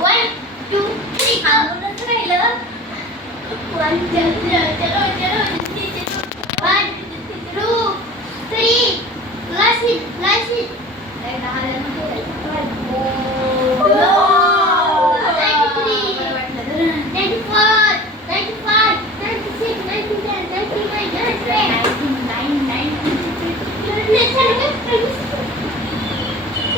one, two, three. How was it, Taylor? One, two, three. Chalo, chalo,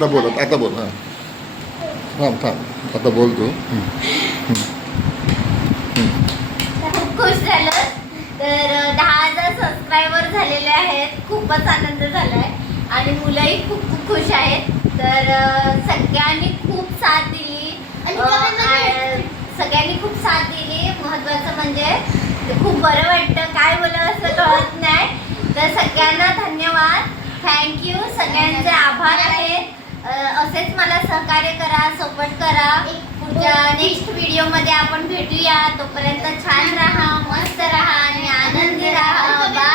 आता बोल आता बोल हां. थांब थांब. आता बोल तू. खूप खुश झालं. तर दहा हजार सबस्क्रायबर झालेले आहेत. खूपच आनंद झालाय. आणि मुलंही खूप खूप खुश आहेत. तर सगळ्यांनी खूप साथ दिली. आणि सगळ्यांनी खूप साथ दिली. महत्वाचं म्हणजे खूप बरं वाटतं. काय बोलावं असं कळत नाही. तर सगळ्यांना धन्यवाद. थँक्यू सगळ्यांचे आभार आहेत. असेच मला सहकार्य करा सपोर्ट करा. पुढच्या नेक्स्ट व्हिडिओमध्ये आपण भेटूया. तोपर्यंत छान राहा मस्त राहा आणि आनंदी राहा.